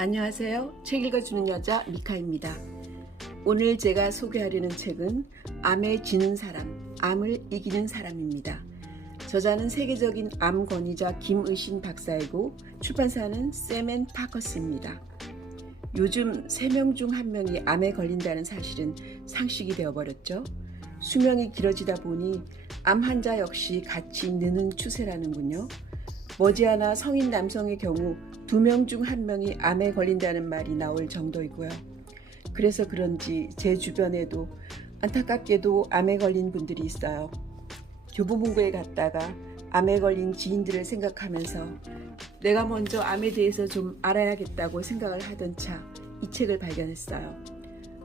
안녕하세요. 책 읽어주는 여자 미카입니다. 오늘 제가 소개하려는 책은 암에 지는 사람, 암을 이기는 사람입니다. 저자는 세계적인 암 권위자 김의신 박사이고 출판사는 샘 & 파커스입니다. 요즘 3명 중 1명이 암에 걸린다는 사실은 상식이 되어버렸죠. 수명이 길어지다 보니 암 환자 역시 같이 느는 추세라는군요. 머지않아 성인 남성의 경우 2명 중 1명이 암에 걸린다는 말이 나올 정도이고요. 그래서 그런지 제 주변에도 안타깝게도 암에 걸린 분들이 있어요. 교보문고에 갔다가 암에 걸린 지인들을 생각하면서 내가 먼저 암에 대해서 좀 알아야겠다고 생각을 하던 차 이 책을 발견했어요.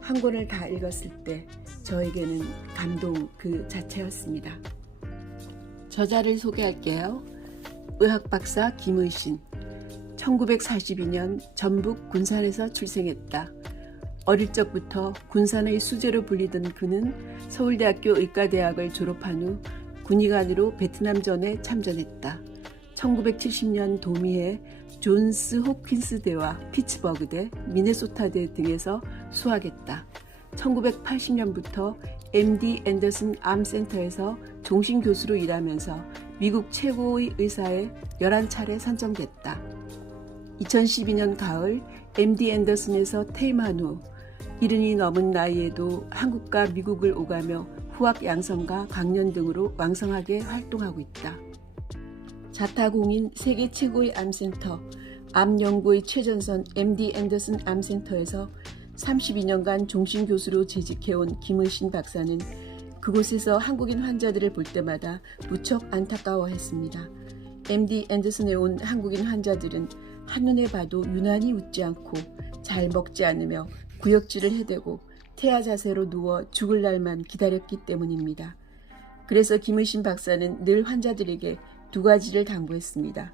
한 권을 다 읽었을 때 저에게는 감동 그 자체였습니다. 저자를 소개할게요. 의학박사 김의신, 1942년 전북 군산에서 출생했다. 어릴 적부터 군산의 수재로 불리던 그는 서울대학교 의과대학을 졸업한 후 군의관으로 베트남전에 참전했다. 1970년 도미해 존스 홉킨스대와 피츠버그대, 미네소타대 등에서 수학했다. 1980년부터 MD 앤더슨 암센터에서 종신교수로 일하면서 미국 최고의 의사에 11차례 선정됐다. 2012년 가을 MD 앤더슨에서 퇴임한 후 70이 넘은 나이에도 한국과 미국을 오가며 후학 양성과 강연 등으로 왕성하게 활동하고 있다. 자타공인 세계 최고의 암센터, 암연구의 최전선 MD 앤더슨 암센터에서 32년간 종신교수로 재직해온 김의신 박사는 그곳에서 한국인 환자들을 볼 때마다 무척 안타까워했습니다. MD 앤더슨에 온 한국인 환자들은 한눈에 봐도 유난히 웃지 않고 잘 먹지 않으며 구역질을 해대고 태아 자세로 누워 죽을 날만 기다렸기 때문입니다. 그래서 김의신 박사는 늘 환자들에게 2가지를 당부했습니다.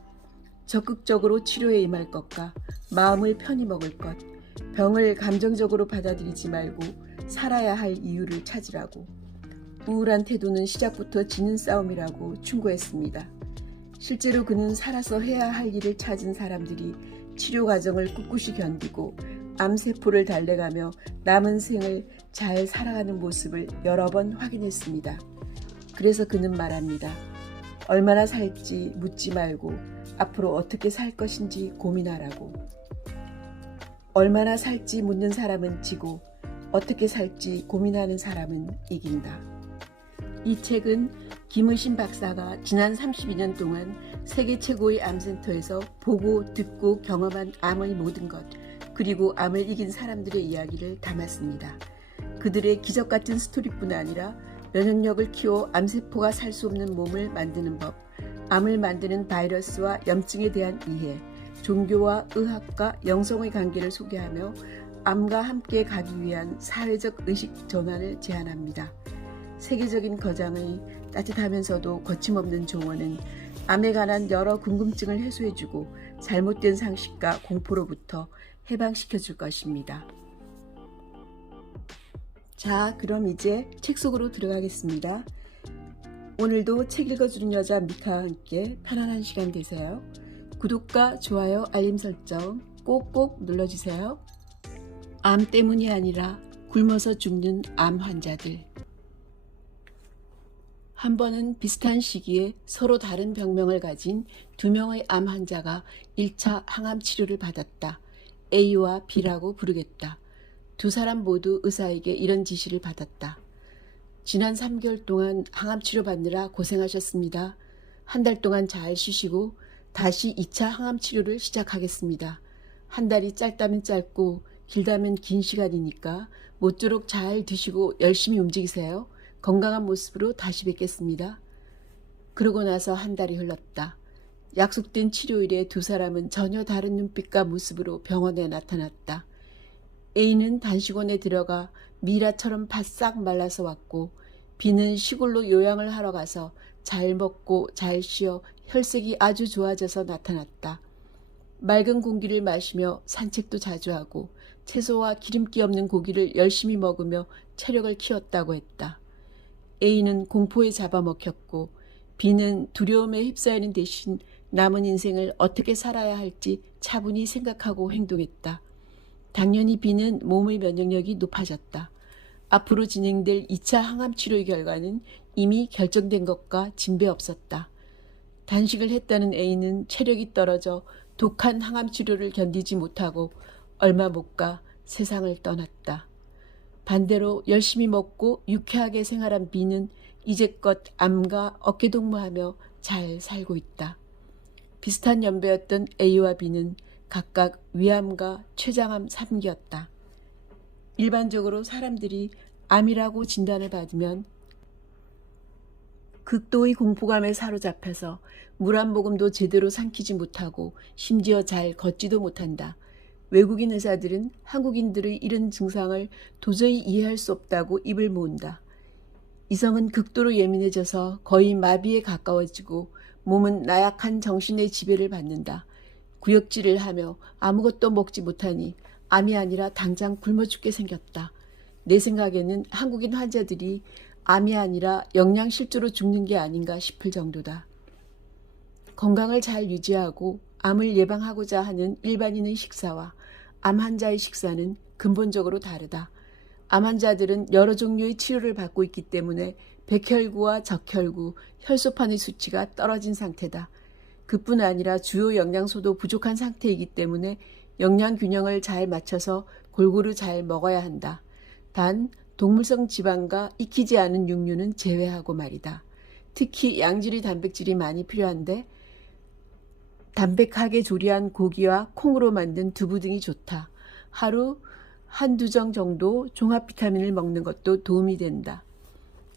적극적으로 치료에 임할 것과 마음을 편히 먹을 것, 병을 감정적으로 받아들이지 말고 살아야 할 이유를 찾으라고. 우울한 태도는 시작부터 지는 싸움이라고 충고했습니다. 실제로 그는 살아서 해야 할 일을 찾은 사람들이 치료 과정을 꿋꿋이 견디고 암세포를 달래가며 남은 생을 잘 살아가는 모습을 여러 번 확인했습니다. 그래서 그는 말합니다. 얼마나 살지 묻지 말고 앞으로 어떻게 살 것인지 고민하라고. 얼마나 살지 묻는 사람은 지고 어떻게 살지 고민하는 사람은 이긴다. 이 책은 김의신 박사가 지난 32년 동안 세계 최고의 암센터에서 보고 듣고 경험한 암의 모든 것, 그리고 암을 이긴 사람들의 이야기를 담았습니다. 그들의 기적같은 스토리뿐 아니라 면역력을 키워 암세포가 살 수 없는 몸을 만드는 법, 암을 만드는 바이러스와 염증에 대한 이해, 종교와 의학과 영성의 관계를 소개하며 암과 함께 가기 위한 사회적 의식 전환을 제안합니다. 세계적인 거장의 따뜻하면서도 거침없는 조언은 암에 관한 여러 궁금증을 해소해주고 잘못된 상식과 공포로부터 해방시켜줄 것입니다. 자, 그럼 이제 책 속으로 들어가겠습니다. 오늘도 책 읽어주는 여자 미카와 함께 편안한 시간 되세요. 구독과 좋아요, 알림 설정 꼭꼭 눌러주세요. 암 때문이 아니라 굶어서 죽는 암 환자들. 한 번은 비슷한 시기에 서로 다른 병명을 가진 2명의 암 환자가 1차 항암 치료를 받았다. A와 B라고 부르겠다. 2사람 모두 의사에게 이런 지시를 받았다. 지난 3개월 동안 항암 치료 받느라 고생하셨습니다. 한 달 동안 잘 쉬시고 다시 2차 항암 치료를 시작하겠습니다. 한 달이 짧다면 짧고 길다면 긴 시간이니까 모쪼록 잘 드시고 열심히 움직이세요. 건강한 모습으로 다시 뵙겠습니다. 그러고 나서 한 달이 흘렀다. 약속된 치료일에 2사람은 전혀 다른 눈빛과 모습으로 병원에 나타났다. A는 단식원에 들어가 미라처럼 바싹 말라서 왔고 B는 시골로 요양을 하러 가서 잘 먹고 잘 쉬어 혈색이 아주 좋아져서 나타났다. 맑은 공기를 마시며 산책도 자주 하고 채소와 기름기 없는 고기를 열심히 먹으며 체력을 키웠다고 했다. A는 공포에 잡아먹혔고 B는 두려움에 휩싸이는 대신 남은 인생을 어떻게 살아야 할지 차분히 생각하고 행동했다. 당연히 B는 몸의 면역력이 높아졌다. 앞으로 진행될 2차 항암 치료의 결과는 이미 결정된 것과 진배 없었다. 단식을 했다는 A는 체력이 떨어져 독한 항암 치료를 견디지 못하고 얼마 못 가 세상을 떠났다. 반대로 열심히 먹고 유쾌하게 생활한 B는 이제껏 암과 어깨동무하며 잘 살고 있다. 비슷한 연배였던 A와 B는 각각 위암과 췌장암 3기였다. 일반적으로 사람들이 암이라고 진단을 받으면 극도의 공포감에 사로잡혀서 물 한 모금도 제대로 삼키지 못하고 심지어 잘 걷지도 못한다. 외국인 의사들은 한국인들의 이런 증상을 도저히 이해할 수 없다고 입을 모은다. 이성은 극도로 예민해져서 거의 마비에 가까워지고 몸은 나약한 정신의 지배를 받는다. 구역질을 하며 아무것도 먹지 못하니 암이 아니라 당장 굶어 죽게 생겼다. 내 생각에는 한국인 환자들이 암이 아니라 영양실조로 죽는 게 아닌가 싶을 정도다. 건강을 잘 유지하고 암을 예방하고자 하는 일반인의 식사와 암 환자의 식사는 근본적으로 다르다. 암 환자들은 여러 종류의 치료를 받고 있기 때문에 백혈구와 적혈구, 혈소판의 수치가 떨어진 상태다. 그뿐 아니라 주요 영양소도 부족한 상태이기 때문에 영양 균형을 잘 맞춰서 골고루 잘 먹어야 한다. 단 동물성 지방과 익히지 않은 육류는 제외하고 말이다. 특히 양질의 단백질이 많이 필요한데 담백하게 조리한 고기와 콩으로 만든 두부 등이 좋다. 하루 한두 정 정도 종합 비타민을 먹는 것도 도움이 된다.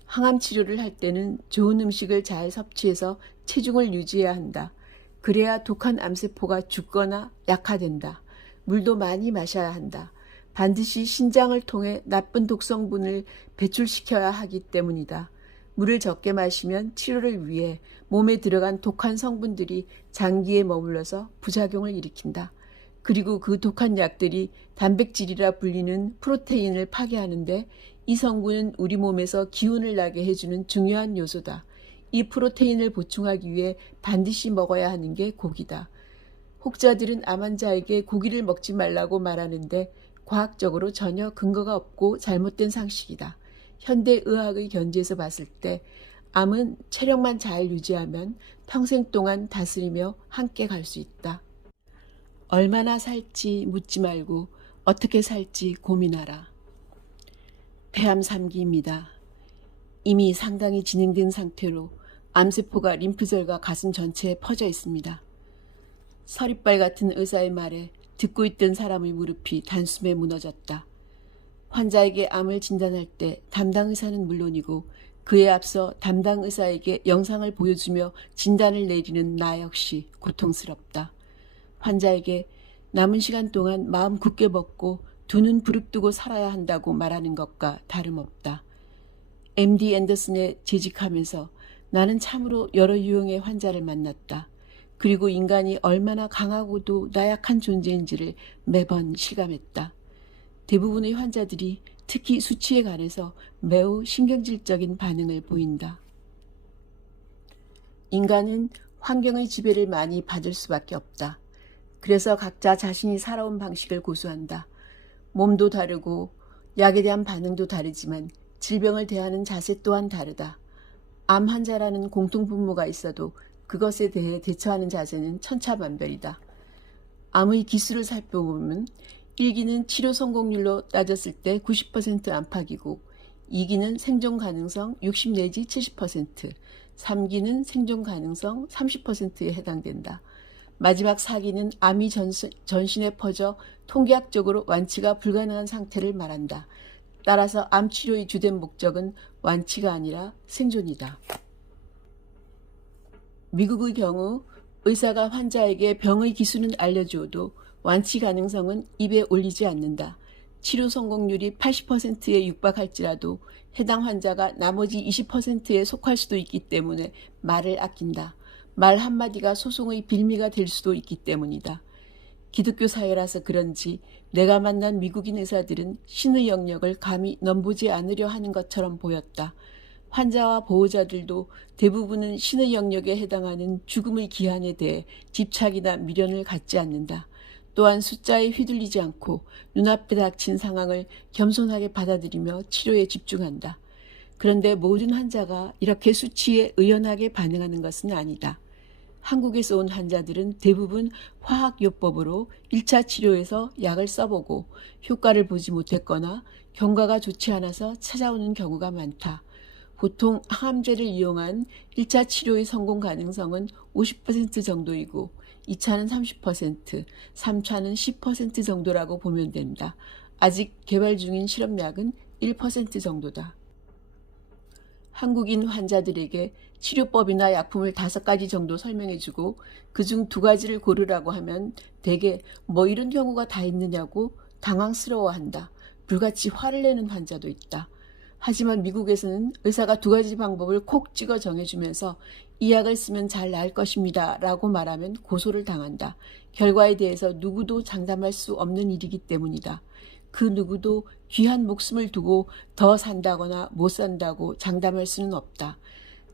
항암 치료를 할 때는 좋은 음식을 잘 섭취해서 체중을 유지해야 한다. 그래야 독한 암세포가 죽거나 약화된다. 물도 많이 마셔야 한다. 반드시 신장을 통해 나쁜 독성분을 배출시켜야 하기 때문이다. 물을 적게 마시면 치료를 위해 몸에 들어간 독한 성분들이 장기에 머물러서 부작용을 일으킨다. 그리고 그 독한 약들이 단백질이라 불리는 프로테인을 파괴하는데 이 성분은 우리 몸에서 기운을 나게 해주는 중요한 요소다. 이 프로테인을 보충하기 위해 반드시 먹어야 하는 게 고기다. 혹자들은 암 환자에게 고기를 먹지 말라고 말하는데 과학적으로 전혀 근거가 없고 잘못된 상식이다. 현대 의학의 견지에서 봤을 때 암은 체력만 잘 유지하면 평생 동안 다스리며 함께 갈 수 있다. 얼마나 살지 묻지 말고 어떻게 살지 고민하라. 폐암 3기입니다. 이미 상당히 진행된 상태로 암세포가 림프절과 가슴 전체에 퍼져 있습니다. 서리빨 같은 의사의 말에 듣고 있던 사람의 무릎이 단숨에 무너졌다. 환자에게 암을 진단할 때 담당 의사는 물론이고 그에 앞서 담당 의사에게 영상을 보여주며 진단을 내리는 나 역시 고통스럽다. 환자에게 남은 시간 동안 마음 굳게 먹고 두 눈 부릅뜨고 살아야 한다고 말하는 것과 다름없다. MD 앤더슨에 재직하면서 나는 참으로 여러 유형의 환자를 만났다. 그리고 인간이 얼마나 강하고도 나약한 존재인지를 매번 실감했다. 대부분의 환자들이 특히 수치에 관해서 매우 신경질적인 반응을 보인다. 인간은 환경의 지배를 많이 받을 수밖에 없다. 그래서 각자 자신이 살아온 방식을 고수한다. 몸도 다르고 약에 대한 반응도 다르지만 질병을 대하는 자세 또한 다르다. 암 환자라는 공통분모가 있어도 그것에 대해 대처하는 자세는 천차만별이다. 암의 기수를 살펴보면 1기는 치료 성공률로 따졌을 때 90% 안팎이고 2기는 생존 가능성 60 내지 70%, 3기는 생존 가능성 30%에 해당된다. 마지막 4기는 암이 전신에 퍼져 통계학적으로 완치가 불가능한 상태를 말한다. 따라서 암 치료의 주된 목적은 완치가 아니라 생존이다. 미국의 경우 의사가 환자에게 병의 기수는 알려주어도 완치 가능성은 입에 올리지 않는다. 치료 성공률이 80%에 육박할지라도 해당 환자가 나머지 20%에 속할 수도 있기 때문에 말을 아낀다. 말 한마디가 소송의 빌미가 될 수도 있기 때문이다. 기독교 사회라서 그런지 내가 만난 미국인 의사들은 신의 영역을 감히 넘보지 않으려 하는 것처럼 보였다. 환자와 보호자들도 대부분은 신의 영역에 해당하는 죽음의 기한에 대해 집착이나 미련을 갖지 않는다. 또한 숫자에 휘둘리지 않고 눈앞에 닥친 상황을 겸손하게 받아들이며 치료에 집중한다. 그런데 모든 환자가 이렇게 수치에 의연하게 반응하는 것은 아니다. 한국에서 온 환자들은 대부분 화학요법으로 1차 치료에서 약을 써보고 효과를 보지 못했거나 경과가 좋지 않아서 찾아오는 경우가 많다. 보통 항암제를 이용한 1차 치료의 성공 가능성은 50% 정도이고 2차는 30%, 3차는 10% 정도라고 보면 된다. 아직 개발 중인 실험약은 1% 정도다. 한국인 환자들에게 치료법이나 약품을 5가지 정도 설명해주고 그중 2가지를 고르라고 하면 대개 뭐 이런 경우가 다 있느냐고 당황스러워한다. 불같이 화를 내는 환자도 있다. 하지만 미국에서는 의사가 2가지 방법을 콕 찍어 정해주면서 이 약을 쓰면 잘 나을 것입니다 라고 말하면 고소를 당한다. 결과에 대해서 누구도 장담할 수 없는 일이기 때문이다. 그 누구도 귀한 목숨을 두고 더 산다거나 못 산다고 장담할 수는 없다.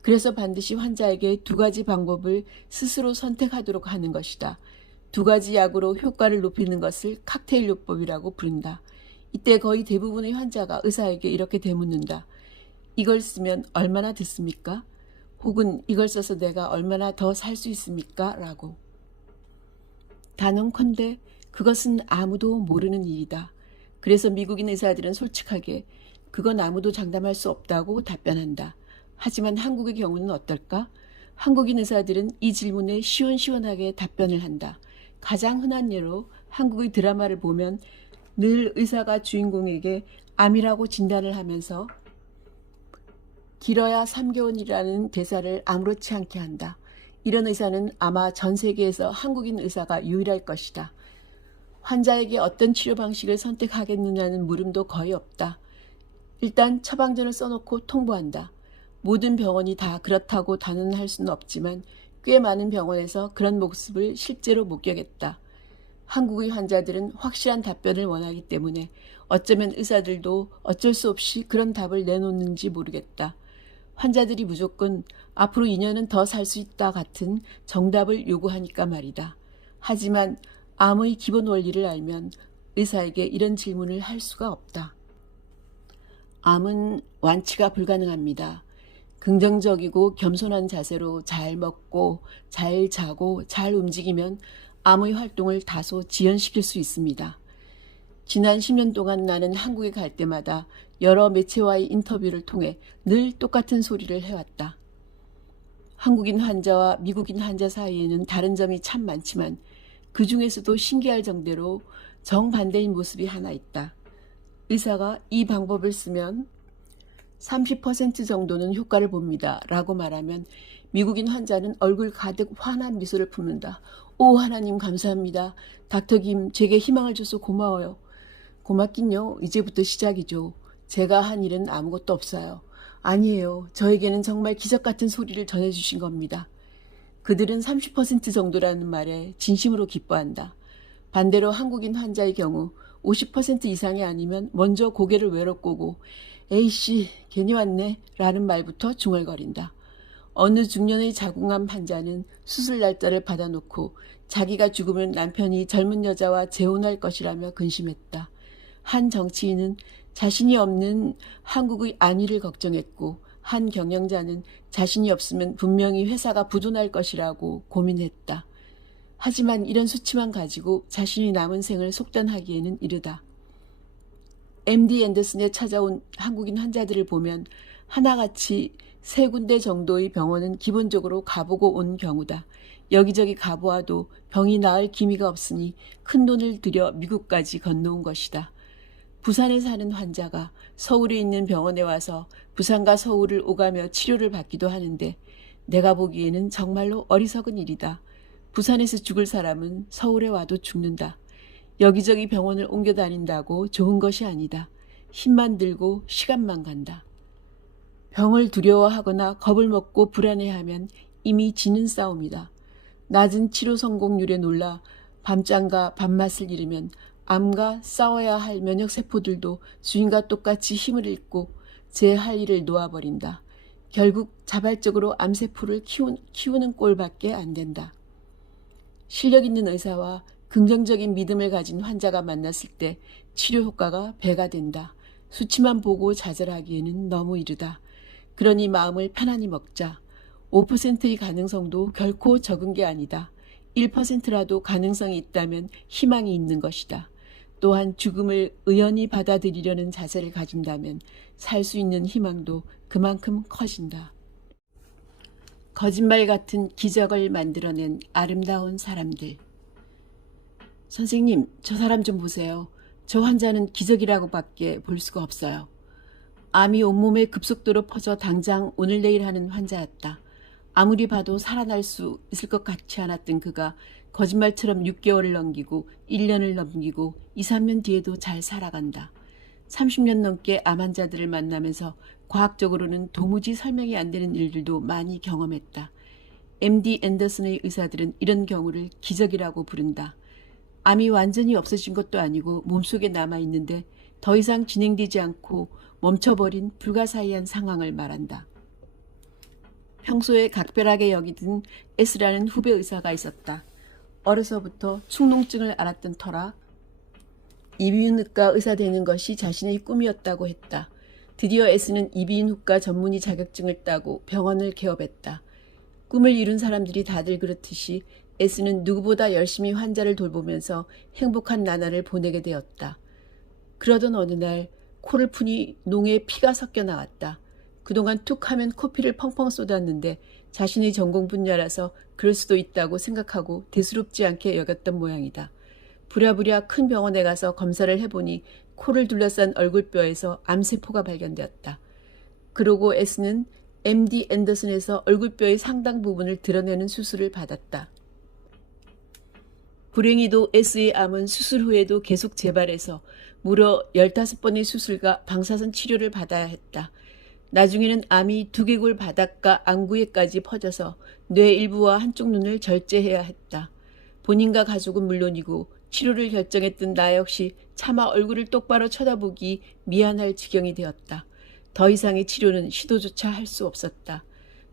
그래서 반드시 환자에게 2가지 방법을 스스로 선택하도록 하는 것이다. 2가지 약으로 효과를 높이는 것을 칵테일요법이라고 부른다. 이때 거의 대부분의 환자가 의사에게 이렇게 되묻는다. 이걸 쓰면 얼마나 됐습니까? 혹은 이걸 써서 내가 얼마나 더 살 수 있습니까? 라고. 단언컨대 그것은 아무도 모르는 일이다. 그래서 미국인 의사들은 솔직하게 그건 아무도 장담할 수 없다고 답변한다. 하지만 한국의 경우는 어떨까? 한국인 의사들은 이 질문에 시원시원하게 답변을 한다. 가장 흔한 예로 한국의 드라마를 보면 늘 의사가 주인공에게 암이라고 진단을 하면서 길어야 3개월이라는 대사를 아무렇지 않게 한다. 이런 의사는 아마 전 세계에서 한국인 의사가 유일할 것이다. 환자에게 어떤 치료 방식을 선택하겠느냐는 물음도 거의 없다. 일단 처방전을 써놓고 통보한다. 모든 병원이 다 그렇다고 단언할 수는 없지만 꽤 많은 병원에서 그런 모습을 실제로 목격했다. 한국의 환자들은 확실한 답변을 원하기 때문에 어쩌면 의사들도 어쩔 수 없이 그런 답을 내놓는지 모르겠다. 환자들이 무조건 앞으로 2년은 더 살 수 있다 같은 정답을 요구하니까 말이다. 하지만 암의 기본 원리를 알면 의사에게 이런 질문을 할 수가 없다. 암은 완치가 불가능합니다. 긍정적이고 겸손한 자세로 잘 먹고 잘 자고 잘 움직이면 암의 활동을 다소 지연시킬 수 있습니다. 지난 10년 동안 나는 한국에 갈 때마다 여러 매체와의 인터뷰를 통해 늘 똑같은 소리를 해왔다. 한국인 환자와 미국인 환자 사이에는 다른 점이 참 많지만 그 중에서도 신기할 정도로 정반대인 모습이 하나 있다. 의사가 이 방법을 쓰면 30% 정도는 효과를 봅니다 라고 말하면 미국인 환자는 얼굴 가득 환한 미소를 품는다. 오 하나님 감사합니다. 닥터 김 제게 희망을 줘서 고마워요. 고맙긴요. 이제부터 시작이죠. 제가 한 일은 아무것도 없어요. 아니에요. 저에게는 정말 기적 같은 소리를 전해주신 겁니다. 그들은 30% 정도라는 말에 진심으로 기뻐한다. 반대로 한국인 환자의 경우 50% 이상이 아니면 먼저 고개를 외롭고고 에이씨 괜히 왔네 라는 말부터 중얼거린다. 어느 중년의 자궁암 환자는 수술 날짜를 받아놓고 자기가 죽으면 남편이 젊은 여자와 재혼할 것이라며 근심했다. 한 정치인은 자신이 없는 한국의 안위를 걱정했고 한 경영자는 자신이 없으면 분명히 회사가 부도날 것이라고 고민했다. 하지만 이런 수치만 가지고 자신이 남은 생을 속단하기에는 이르다. MD 앤더슨에 찾아온 한국인 환자들을 보면 하나같이 3군데 정도의 병원은 기본적으로 가보고 온 경우다. 여기저기 가보아도 병이 나을 기미가 없으니 큰 돈을 들여 미국까지 건너온 것이다. 부산에 사는 환자가 서울에 있는 병원에 와서 부산과 서울을 오가며 치료를 받기도 하는데 내가 보기에는 정말로 어리석은 일이다. 부산에서 죽을 사람은 서울에 와도 죽는다. 여기저기 병원을 옮겨 다닌다고 좋은 것이 아니다. 힘만 들고 시간만 간다. 병을 두려워하거나 겁을 먹고 불안해하면 이미 지는 싸움이다. 낮은 치료 성공률에 놀라 밤잠과 밤맛을 잃으면 암과 싸워야 할 면역세포들도 주인과 똑같이 힘을 잃고 제 할 일을 놓아버린다. 결국 자발적으로 암세포를 키우는 꼴밖에 안 된다. 실력 있는 의사와 긍정적인 믿음을 가진 환자가 만났을 때 치료 효과가 배가 된다. 수치만 보고 좌절하기에는 너무 이르다. 그러니 마음을 편안히 먹자. 5%의 가능성도 결코 적은 게 아니다. 1%라도 가능성이 있다면 희망이 있는 것이다. 또한 죽음을 의연히 받아들이려는 자세를 가진다면 살 수 있는 희망도 그만큼 커진다. 거짓말 같은 기적을 만들어낸 아름다운 사람들. 선생님, 저 사람 좀 보세요. 저 환자는 기적이라고밖에 볼 수가 없어요. 암이 온몸에 급속도로 퍼져 당장 오늘 내일 하는 환자였다. 아무리 봐도 살아날 수 있을 것 같지 않았던 그가 거짓말처럼 6개월을 넘기고 1년을 넘기고 2, 3년 뒤에도 잘 살아간다. 30년 넘게 암 환자들을 만나면서 과학적으로는 도무지 설명이 안 되는 일들도 많이 경험했다. MD 앤더슨의 의사들은 이런 경우를 기적이라고 부른다. 암이 완전히 없어진 것도 아니고 몸속에 남아있는데 더 이상 진행되지 않고 멈춰버린 불가사의한 상황을 말한다. 평소에 각별하게 여기던 S라는 후배 의사가 있었다. 어려서부터 축농증을 앓았던 터라 이비인후과 의사 되는 것이 자신의 꿈이었다고 했다. 드디어 S는 이비인후과 전문의 자격증을 따고 병원을 개업했다. 꿈을 이룬 사람들이 다들 그렇듯이 S는 누구보다 열심히 환자를 돌보면서 행복한 나날을 보내게 되었다. 그러던 어느 날 코를 푸니 농에 피가 섞여 나왔다. 그동안 툭 하면 코피를 펑펑 쏟았는데 자신의 전공 분야라서 그럴 수도 있다고 생각하고 대수롭지 않게 여겼던 모양이다. 부랴부랴 큰 병원에 가서 검사를 해보니 코를 둘러싼 얼굴뼈에서 암세포가 발견되었다. 그러고 S는 MD 앤더슨에서 얼굴뼈의 상당 부분을 드러내는 수술을 받았다. 불행히도 S의 암은 수술 후에도 계속 재발해서 무려 15번의 수술과 방사선 치료를 받아야 했다. 나중에는 암이 두개골 바닥과 안구에까지 퍼져서 뇌 일부와 한쪽 눈을 절제해야 했다. 본인과 가족은 물론이고 치료를 결정했던 나 역시 차마 얼굴을 똑바로 쳐다보기 미안할 지경이 되었다. 더 이상의 치료는 시도조차 할 수 없었다.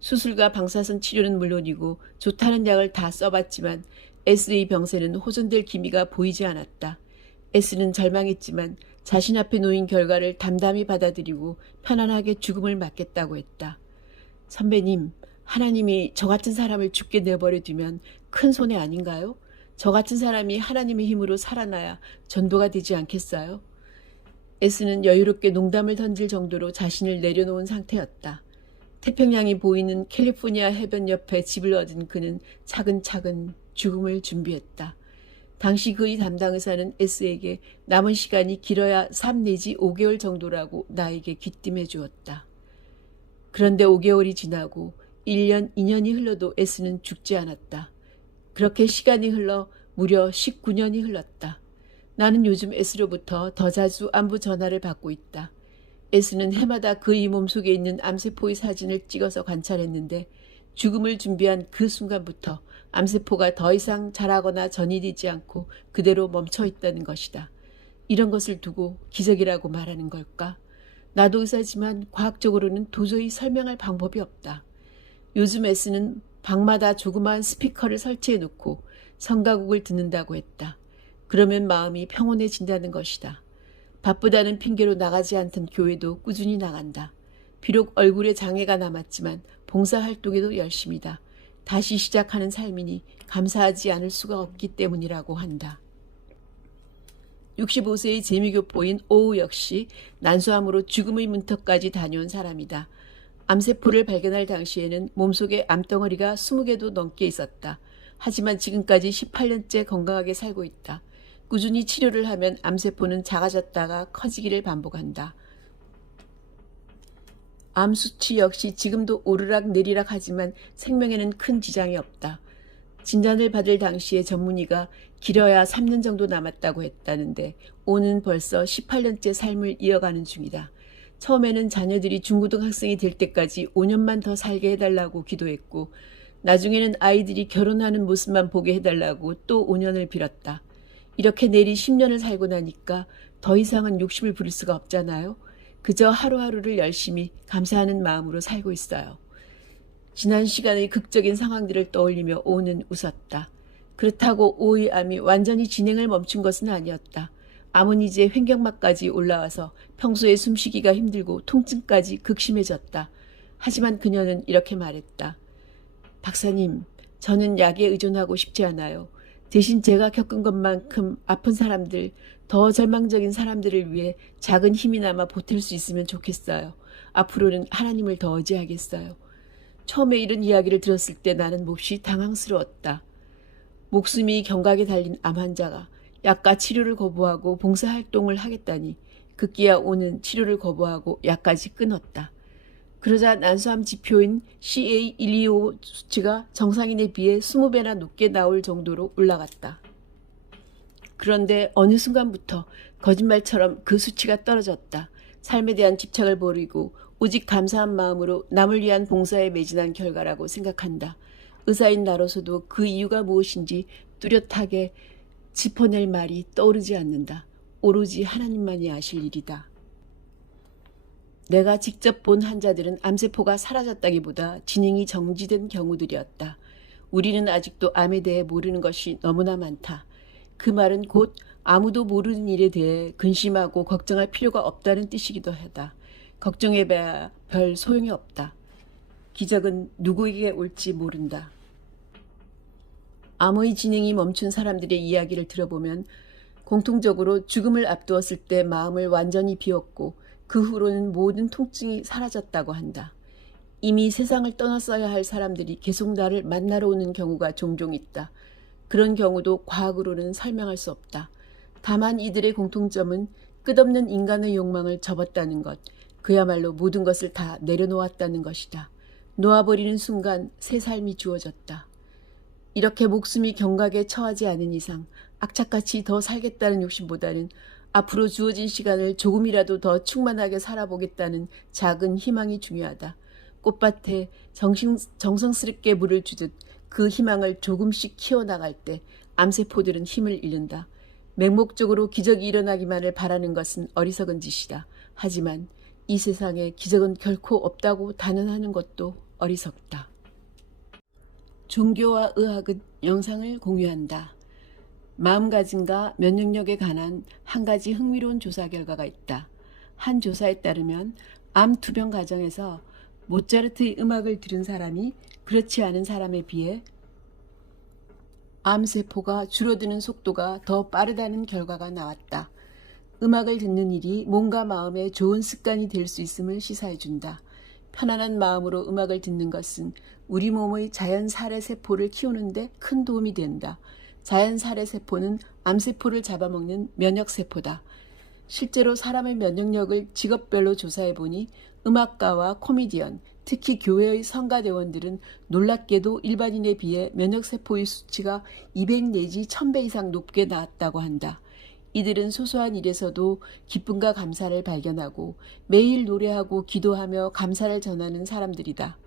수술과 방사선 치료는 물론이고 좋다는 약을 다 써봤지만 S의 병세는 호전될 기미가 보이지 않았다. S는 절망했지만 자신 앞에 놓인 결과를 담담히 받아들이고 편안하게 죽음을 맞겠다고 했다. 선배님, 하나님이 저 같은 사람을 죽게 내버려 두면 큰 손해 아닌가요? 저 같은 사람이 하나님의 힘으로 살아나야 전도가 되지 않겠어요? S는 여유롭게 농담을 던질 정도로 자신을 내려놓은 상태였다. 태평양이 보이는 캘리포니아 해변 옆에 집을 얻은 그는 차근차근 죽음을 준비했다. 당시 그의 담당 의사는 S에게 남은 시간이 길어야 3 내지 5개월 정도라고 나에게 귀띔해 주었다. 그런데 5개월이 지나고 1년, 2년이 흘러도 S는 죽지 않았다. 그렇게 시간이 흘러 무려 19년이 흘렀다. 나는 요즘 S로부터 더 자주 안부 전화를 받고 있다. S는 해마다 그의 몸속에 있는 암세포의 사진을 찍어서 관찰했는데 죽음을 준비한 그 순간부터 암세포가 더 이상 자라거나 전이되지 않고 그대로 멈춰 있다는 것이다. 이런 것을 두고 기적이라고 말하는 걸까? 나도 의사지만 과학적으로는 도저히 설명할 방법이 없다. 요즘 S는 방마다 조그마한 스피커를 설치해 놓고 성가곡을 듣는다고 했다. 그러면 마음이 평온해진다는 것이다. 바쁘다는 핑계로 나가지 않던 교회도 꾸준히 나간다. 비록 얼굴에 장애가 남았지만 봉사활동에도 열심이다. 다시 시작하는 삶이니 감사하지 않을 수가 없기 때문이라고 한다. 65세의 재미교포인 오우 역시 난소암으로 죽음의 문턱까지 다녀온 사람이다. 암세포를 발견할 당시에는 몸속에 암덩어리가 20개도 넘게 있었다. 하지만 지금까지 18년째 건강하게 살고 있다. 꾸준히 치료를 하면 암세포는 작아졌다가 커지기를 반복한다. 암 수치 역시 지금도 오르락 내리락 하지만 생명에는 큰 지장이 없다. 진단을 받을 당시에 전문의가 길어야 3년 정도 남았다고 했다는데 오는 벌써 18년째 삶을 이어가는 중이다. 처음에는 자녀들이 중고등학생이 될 때까지 5년만 더 살게 해달라고 기도했고 나중에는 아이들이 결혼하는 모습만 보게 해달라고 또 5년을 빌었다. 이렇게 내리 10년을 살고 나니까 더 이상은 욕심을 부릴 수가 없잖아요. 그저 하루하루를 열심히 감사하는 마음으로 살고 있어요. 지난 시간의 극적인 상황들을 떠올리며 오는 웃었다. 그렇다고 오의 암이 완전히 진행을 멈춘 것은 아니었다. 암은 이제 횡격막까지 올라와서 평소에 숨쉬기가 힘들고 통증까지 극심해졌다. 하지만 그녀는 이렇게 말했다. 박사님, 저는 약에 의존하고 싶지 않아요. 대신 제가 겪은 것만큼 아픈 사람들, 더 절망적인 사람들을 위해 작은 힘이나마 보탤 수 있으면 좋겠어요. 앞으로는 하나님을 더 의지하겠어요. 처음에 이런 이야기를 들었을 때 나는 몹시 당황스러웠다. 목숨이 경각에 달린 암 환자가 약과 치료를 거부하고 봉사활동을 하겠다니 급기야 오는 치료를 거부하고 약까지 끊었다. 그러자 난소암 지표인 CA125 수치가 정상인에 비해 20배나 높게 나올 정도로 올라갔다. 그런데 어느 순간부터 거짓말처럼 그 수치가 떨어졌다. 삶에 대한 집착을 버리고 오직 감사한 마음으로 남을 위한 봉사에 매진한 결과라고 생각한다. 의사인 나로서도 그 이유가 무엇인지 뚜렷하게 짚어낼 말이 떠오르지 않는다. 오로지 하나님만이 아실 일이다. 내가 직접 본 환자들은 암세포가 사라졌다기보다 진행이 정지된 경우들이었다. 우리는 아직도 암에 대해 모르는 것이 너무나 많다. 그 말은 곧 아무도 모르는 일에 대해 근심하고 걱정할 필요가 없다는 뜻이기도 하다. 걱정해봐야 별 소용이 없다. 기적은 누구에게 올지 모른다. 암의 진행이 멈춘 사람들의 이야기를 들어보면 공통적으로 죽음을 앞두었을 때 마음을 완전히 비웠고 그 후로는 모든 통증이 사라졌다고 한다. 이미 세상을 떠났어야 할 사람들이 계속 나를 만나러 오는 경우가 종종 있다. 그런 경우도 과학으로는 설명할 수 없다. 다만 이들의 공통점은 끝없는 인간의 욕망을 접었다는 것, 그야말로 모든 것을 다 내려놓았다는 것이다. 놓아버리는 순간 새 삶이 주어졌다. 이렇게 목숨이 경각에 처하지 않은 이상 악착같이 더 살겠다는 욕심보다는 앞으로 주어진 시간을 조금이라도 더 충만하게 살아보겠다는 작은 희망이 중요하다. 꽃밭에 정성스럽게 물을 주듯 그 희망을 조금씩 키워나갈 때 암세포들은 힘을 잃는다. 맹목적으로 기적이 일어나기만을 바라는 것은 어리석은 짓이다. 하지만 이 세상에 기적은 결코 없다고 단언하는 것도 어리석다. 종교와 의학은 영상을 공유한다. 마음가짐과 면역력에 관한 한 가지 흥미로운 조사 결과가 있다. 한 조사에 따르면 암 투병 과정에서 모차르트의 음악을 들은 사람이 그렇지 않은 사람에 비해 암세포가 줄어드는 속도가 더 빠르다는 결과가 나왔다. 음악을 듣는 일이 몸과 마음에 좋은 습관이 될 수 있음을 시사해준다. 편안한 마음으로 음악을 듣는 것은 우리 몸의 자연 살해 세포를 키우는 데 큰 도움이 된다. 자연 살해 세포는 암세포를 잡아먹는 면역세포다. 실제로 사람의 면역력을 직업별로 조사해보니 음악가와 코미디언, 특히 교회의 성가대원들은 놀랍게도 일반인에 비해 면역세포의 수치가 200 내지 1000배 이상 높게 나왔다고 한다. 이들은 소소한 일에서도 기쁨과 감사를 발견하고 매일 노래하고 기도하며 감사를 전하는 사람들이다.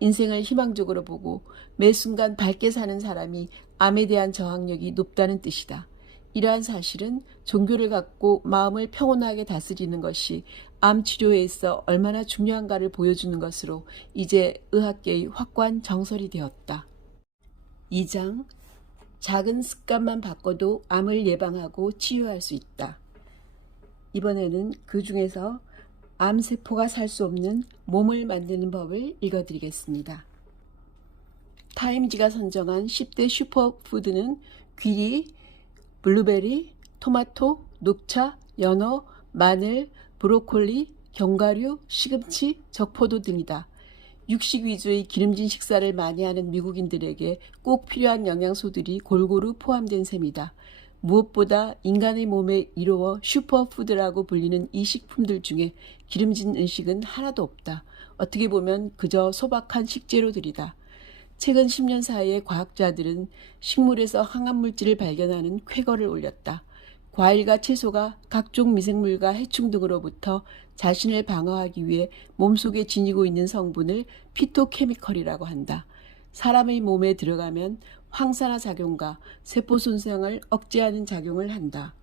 인생을 희망적으로 보고 매 순간 밝게 사는 사람이 암에 대한 저항력이 높다는 뜻이다. 이러한 사실은 종교를 갖고 마음을 평온하게 다스리는 것이 암 치료에 있어 얼마나 중요한가를 보여주는 것으로 이제 의학계의 확고한 정설이 되었다. 2장 작은 습관만 바꿔도 암을 예방하고 치유할 수 있다. 이번에는 그 중에서 암세포가 살 수 없는 몸을 만드는 법을 읽어드리겠습니다. 타임지가 선정한 10대 슈퍼푸드는 귀리, 블루베리, 토마토, 녹차, 연어, 마늘, 브로콜리, 견과류, 시금치, 적포도 등이다. 육식 위주의 기름진 식사를 많이 하는 미국인들에게 꼭 필요한 영양소들이 골고루 포함된 셈이다. 무엇보다 인간의 몸에 이로워 슈퍼푸드라고 불리는 이 식품들 중에 기름진 음식은 하나도 없다. 어떻게 보면 그저 소박한 식재료들이다. 최근 10년 사이에 과학자들은 식물에서 항암물질을 발견하는 쾌거를 올렸다. 과일과 채소가 각종 미생물과 해충 등으로부터 자신을 방어하기 위해 몸속에 지니고 있는 성분을 피토케미컬이라고 한다. 사람의 몸에 들어가면 황산화 작용과 세포 손상을 억제하는 작용을 한다.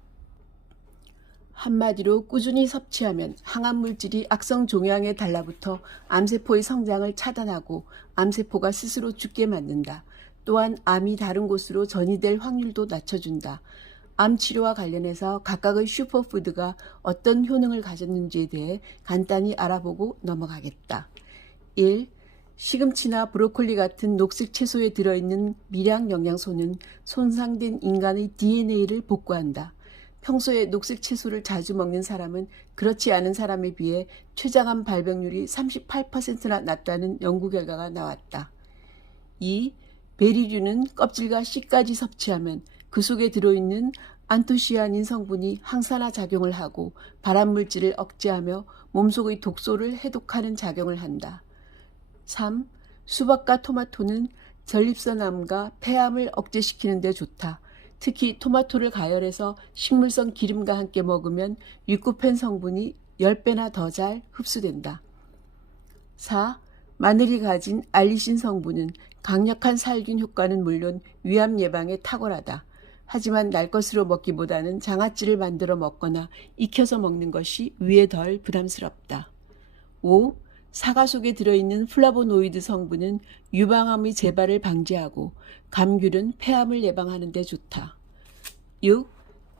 한마디로 꾸준히 섭취하면 항암 물질이 악성 종양에 달라붙어 암세포의 성장을 차단하고 암세포가 스스로 죽게 만든다. 또한 암이 다른 곳으로 전이될 확률도 낮춰준다. 암 치료와 관련해서 각각의 슈퍼푸드가 어떤 효능을 가졌는지에 대해 간단히 알아보고 넘어가겠다. 1. 시금치나 브로콜리 같은 녹색 채소에 들어있는 미량 영양소는 손상된 인간의 DNA를 복구한다. 평소에 녹색 채소를 자주 먹는 사람은 그렇지 않은 사람에 비해 췌장암 발병률이 38%나 낮다는 연구 결과가 나왔다. 2. 베리류는 껍질과 씨까지 섭취하면 그 속에 들어있는 안토시아닌 성분이 항산화 작용을 하고 발암물질을 억제하며 몸속의 독소를 해독하는 작용을 한다. 3. 수박과 토마토는 전립선암과 폐암을 억제시키는 데 좋다. 특히 토마토를 가열해서 식물성 기름과 함께 먹으면 리코펜 성분이 10배나 더 잘 흡수된다. 4. 마늘이 가진 알리신 성분은 강력한 살균 효과는 물론 위암 예방에 탁월하다. 하지만 날 것으로 먹기보다는 장아찌를 만들어 먹거나 익혀서 먹는 것이 위에 덜 부담스럽다. 5. 사과 속에 들어있는 플라보노이드 성분은 유방암의 재발을 방지하고 감귤은 폐암을 예방하는 데 좋다. 6.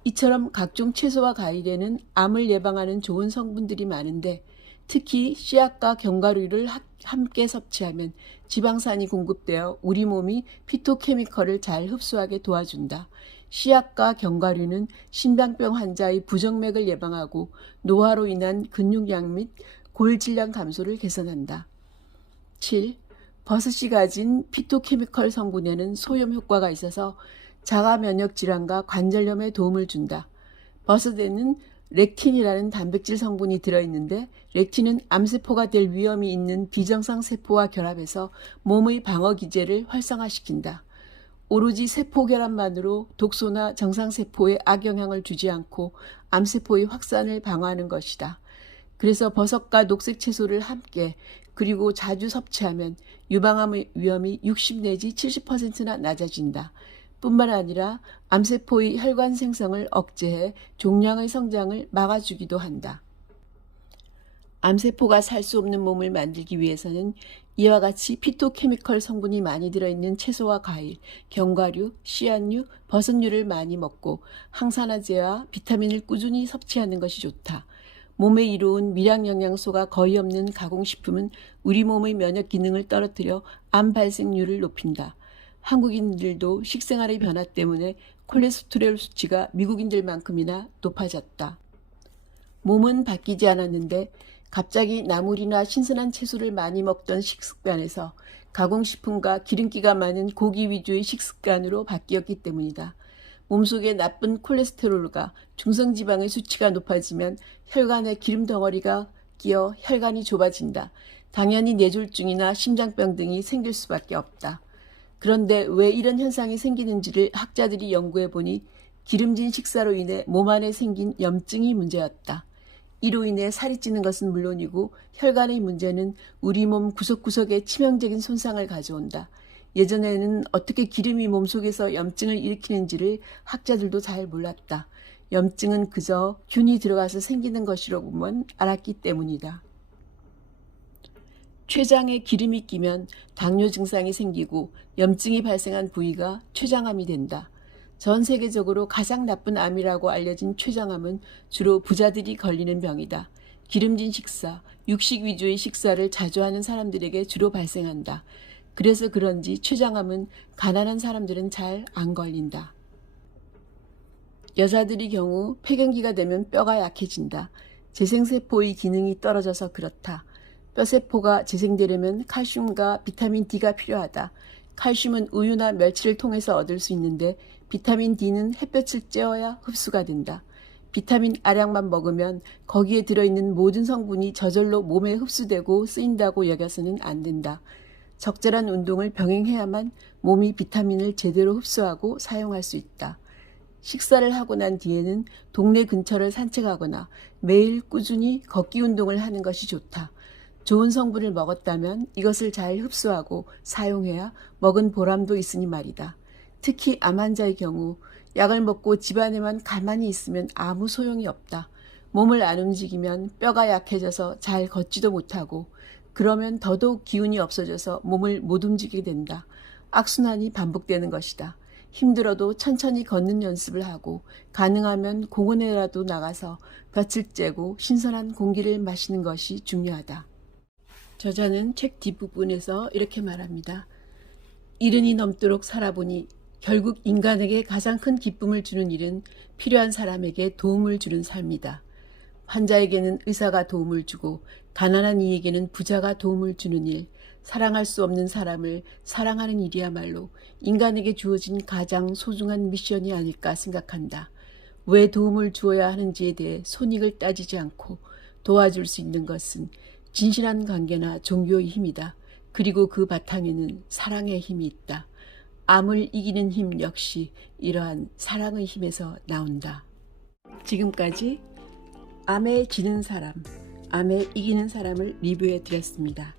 이처럼 각종 채소와 과일에는 암을 예방하는 좋은 성분들이 많은데 특히 씨앗과 견과류를 함께 섭취하면 지방산이 공급되어 우리 몸이 피토케미컬을 잘 흡수하게 도와준다. 씨앗과 견과류는 심장병 환자의 부정맥을 예방하고 노화로 인한 근육량 및 골질량 감소를 개선한다. 7. 버섯이 가진 피토케미컬 성분에는 소염 효과가 있어서 자가 면역 질환과 관절염에 도움을 준다. 버섯에는 렉틴이라는 단백질 성분이 들어있는데 렉틴은 암세포가 될 위험이 있는 비정상 세포와 결합해서 몸의 방어 기제를 활성화시킨다. 오로지 세포 결합만으로 독소나 정상세포에 악영향을 주지 않고 암세포의 확산을 방어하는 것이다. 그래서 버섯과 녹색 채소를 함께 그리고 자주 섭취하면 유방암의 위험이 60 내지 70%나 낮아진다. 뿐만 아니라 암세포의 혈관 생성을 억제해 종양의 성장을 막아주기도 한다. 암세포가 살 수 없는 몸을 만들기 위해서는 이와 같이 피토케미컬 성분이 많이 들어있는 채소와 과일, 견과류, 씨앗류, 버섯류를 많이 먹고 항산화제와 비타민을 꾸준히 섭취하는 것이 좋다. 몸에 이로운 미량 영양소가 거의 없는 가공식품은 우리 몸의 면역 기능을 떨어뜨려 암 발생률을 높인다. 한국인들도 식생활의 변화 때문에 콜레스테롤 수치가 미국인들만큼이나 높아졌다. 몸은 바뀌지 않았는데 갑자기 나물이나 신선한 채소를 많이 먹던 식습관에서 가공식품과 기름기가 많은 고기 위주의 식습관으로 바뀌었기 때문이다. 몸속에 나쁜 콜레스테롤과 중성지방의 수치가 높아지면 혈관에 기름 덩어리가 끼어 혈관이 좁아진다. 당연히 뇌졸중이나 심장병 등이 생길 수밖에 없다. 그런데 왜 이런 현상이 생기는지를 학자들이 연구해 보니 기름진 식사로 인해 몸 안에 생긴 염증이 문제였다. 이로 인해 살이 찌는 것은 물론이고 혈관의 문제는 우리 몸 구석구석에 치명적인 손상을 가져온다. 예전에는 어떻게 기름이 몸속에서 염증을 일으키는지를 학자들도 잘 몰랐다. 염증은 그저 균이 들어가서 생기는 것이라고만 알았기 때문이다. 췌장에 기름이 끼면 당뇨 증상이 생기고 염증이 발생한 부위가 췌장암이 된다. 전 세계적으로 가장 나쁜 암이라고 알려진 췌장암은 주로 부자들이 걸리는 병이다. 기름진 식사, 육식 위주의 식사를 자주 하는 사람들에게 주로 발생한다. 그래서 그런지 췌장암은 가난한 사람들은 잘 안 걸린다. 여자들의 경우 폐경기가 되면 뼈가 약해진다. 재생세포의 기능이 떨어져서 그렇다. 뼈세포가 재생되려면 칼슘과 비타민 D가 필요하다. 칼슘은 우유나 멸치를 통해서 얻을 수 있는데 비타민 D는 햇볕을 쬐어야 흡수가 된다. 비타민 R약만 먹으면 거기에 들어있는 모든 성분이 저절로 몸에 흡수되고 쓰인다고 여겨서는 안 된다. 적절한 운동을 병행해야만 몸이 비타민을 제대로 흡수하고 사용할 수 있다. 식사를 하고 난 뒤에는 동네 근처를 산책하거나 매일 꾸준히 걷기 운동을 하는 것이 좋다. 좋은 성분을 먹었다면 이것을 잘 흡수하고 사용해야 먹은 보람도 있으니 말이다. 특히 암 환자의 경우 약을 먹고 집안에만 가만히 있으면 아무 소용이 없다. 몸을 안 움직이면 뼈가 약해져서 잘 걷지도 못하고 그러면 더더욱 기운이 없어져서 몸을 못 움직이게 된다. 악순환이 반복되는 것이다. 힘들어도 천천히 걷는 연습을 하고 가능하면 공원에라도 나가서 볕을 쬐고 신선한 공기를 마시는 것이 중요하다. 저자는 책 뒷부분에서 이렇게 말합니다. 이른이 넘도록 살아보니 결국 인간에게 가장 큰 기쁨을 주는 일은 필요한 사람에게 도움을 주는 삶이다. 환자에게는 의사가 도움을 주고 가난한 이에게는 부자가 도움을 주는 일, 사랑할 수 없는 사람을 사랑하는 일이야말로 인간에게 주어진 가장 소중한 미션이 아닐까 생각한다. 왜 도움을 주어야 하는지에 대해 손익을 따지지 않고 도와줄 수 있는 것은 진실한 관계나 종교의 힘이다. 그리고 그 바탕에는 사랑의 힘이 있다. 암을 이기는 힘 역시 이러한 사랑의 힘에서 나온다. 지금까지 암에 지는 사람, 암에 이기는 사람을 리뷰해 드렸습니다.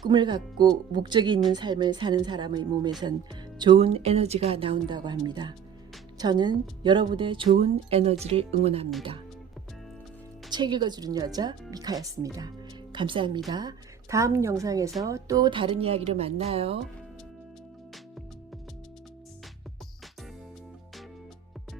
꿈을 갖고 목적이 있는 삶을 사는 사람의 몸에선 좋은 에너지가 나온다고 합니다. 저는 여러분의 좋은 에너지를 응원합니다. 책 읽어주는 여자 미카였습니다. 감사합니다. 다음 영상에서 또 다른 이야기로 만나요.